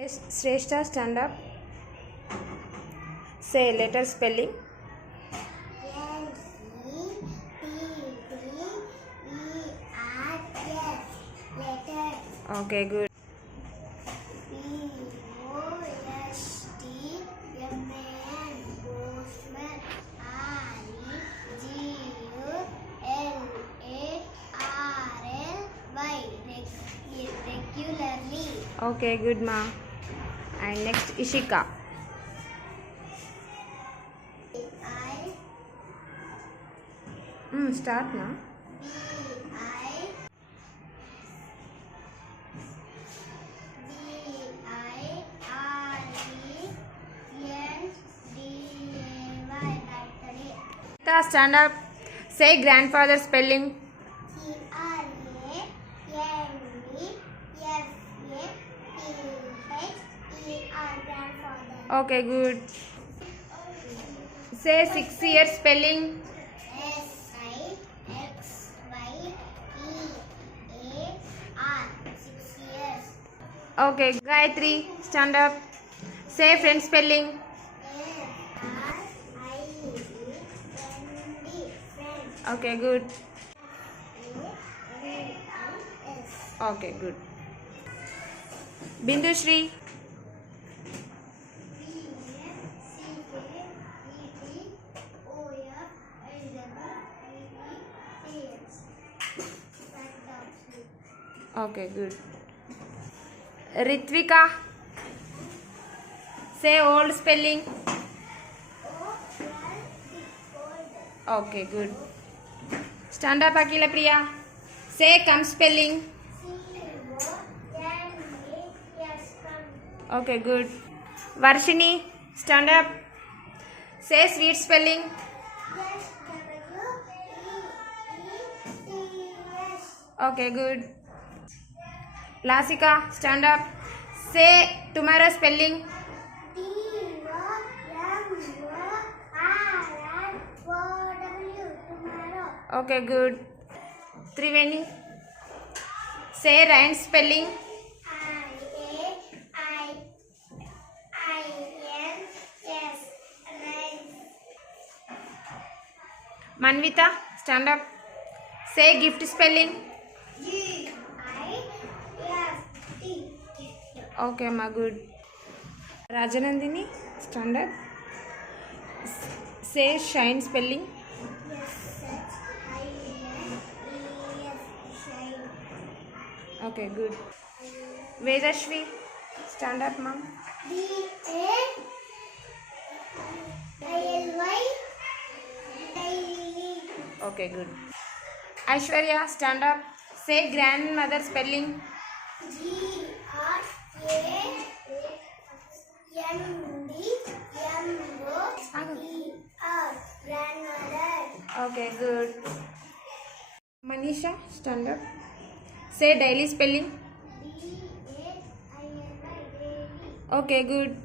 Shrestha, stand up. Say letter spelling. Letter. Okay, good. Postman, postman. Regularly. Okay, good ma. And next Ishika. Start na. Stand up. Say grandfather spelling. Okay, good. Say 6 years spelling. SIXYEAR 6 years. Okay, Gayatri, stand up. Say friend spelling. FRIEND. Okay, good. Okay, good. Bindushri. Okay, good. Ritvika. Say old spelling. Okay, good. Stand up, Akila Priya. Say come spelling. Okay, good. Varshini, stand up. Say sweet spelling. Okay, good. Lasika, stand up. Say tomorrow spelling. Okay, good. Triveni, say rain spelling. Manvita, stand up. Say gift spelling. GIFT. Okay, ma, good. Rajanandini, stand up. Say shine spelling. SHINE. Okay, good. Vedashvi, stand up, ma'am. DAILY. Okay, good. Aishwarya, stand up. Say grandmother spelling. GRANDMOTHER. Grandmother. Okay, good. Manisha, stand up. Say daily spelling. DAILY. Daily. Okay, good.